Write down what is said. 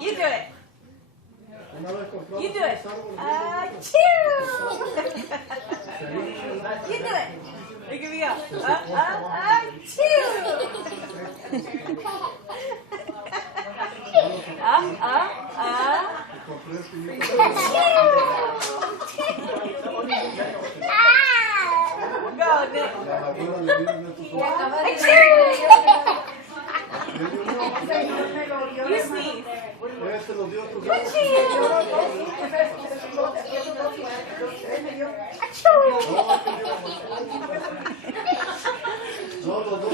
You do it. You do it. You do it. Look at me go. Go, Nick. You sneeze. No,